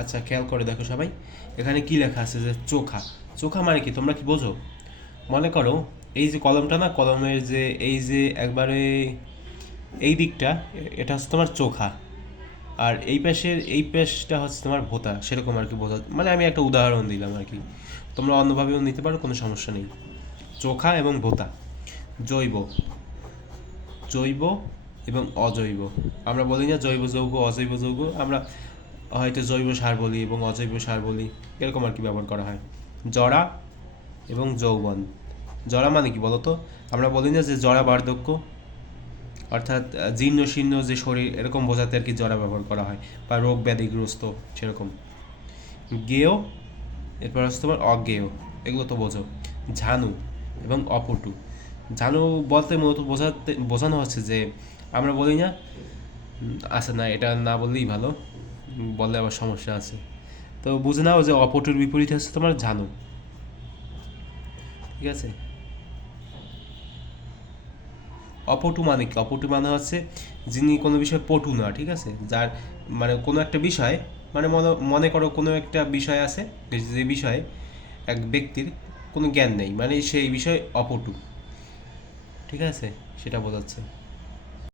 আচ্ছা, খেয়াল করে দেখো সবাই, এখানে কি লেখা আছে যে চোখা। চোখা মানে কি তোমরা কি বোঝো? মনে করো এই যে কলমটা না, কলমের যে এই যে একবারে এই দিকটা, এটা হচ্ছে তোমার চোখা। আর এই পাশের এই পাশটা হচ্ছে তোমার ভোঁতা, সেরকম আর কি বোঝা, মানে আমি একটা উদাহরণ দিলাম আর কি। তোমরা অন্যভাবেও নিতে পারো, কোনো সমস্যা নেই। চোখা এবং ভোঁতা। জৈব, জৈব এবং অজৈব। আমরা বলি না জৈব যৌগ অজৈব যৌগ, আমরা হয়তো জৈব সার বলি এবং অজৈব সার বলি, এরকম আর কি ব্যবহার করা হয়। জরা এবং যৌবন। জরা মানে কি বলতো? আমরা বলি না যে জরা বার্ধক্য, অর্থাৎ জীর্ণ শীর্ণ যে শরীর, এরকম বোঝাতে আর কি জরা ব্যবহার করা হয়, বা রোগ ব্যাধিগ্রস্ত সেরকম। গেয়, এরপর হচ্ছে তোমার অজ্ঞেয়, এগুলো তো বোঝো। ঝানু এবং অপটু। ঝানু বলতে মূলত বোঝানো হচ্ছে যে আমরা বলি না, আচ্ছা না, এটা না বললেই ভালো, বললে আবার সমস্যা আছে। তো বুঝে নাও যে অপটুর বিপরীত হচ্ছে তোমার ঝানু। ঠিক আছে? অপটু মানে কি? অপটু মানে হচ্ছে যিনি কোনো বিষয়ে পটু না, ঠিক আছে, যার মানে কোনো একটা বিষয়, মানে মনে মনে করো কোনো একটা বিষয় আছে, যে বিষয়ে এক ব্যক্তির কোনো জ্ঞান নেই, মানে সেই বিষয় অপটু। ঠিক আছে, সেটা বোঝাচ্ছে।